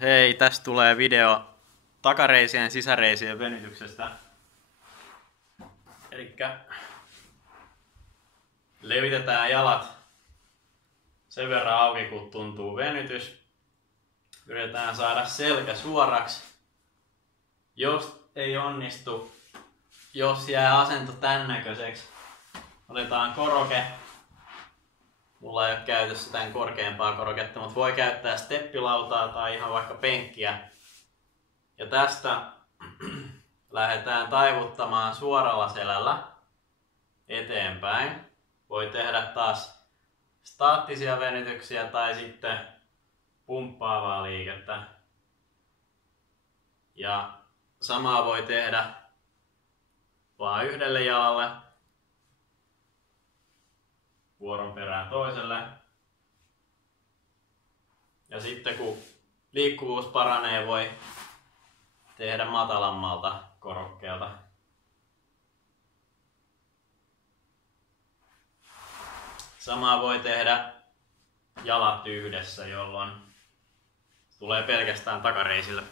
Hei, tästä tulee video takareisien ja sisäreisien venytyksestä. Elikkä levitetään jalat sen verran auki, kun tuntuu venytys. Yritetään saada selkä suoraksi. Jos ei onnistu, jos jää asento tän näköiseksi, otetaan koroke. Mulla ei ole käytössä tämän korkeampaa koroketta, mutta voi käyttää steppilautaa tai ihan vaikka penkkiä. Ja tästä lähdetään taivuttamaan suoralla selällä eteenpäin. Voi tehdä taas staattisia venytyksiä tai sitten pumppaavaa liikettä. Ja samaa voi tehdä vaan yhdelle jalalle, vuoron perään toiselle. Ja sitten kun liikkuvuus paranee, voi tehdä matalammalta korokkeelta. Samaa voi tehdä jalat yhdessä, jolloin tulee pelkästään takareisille.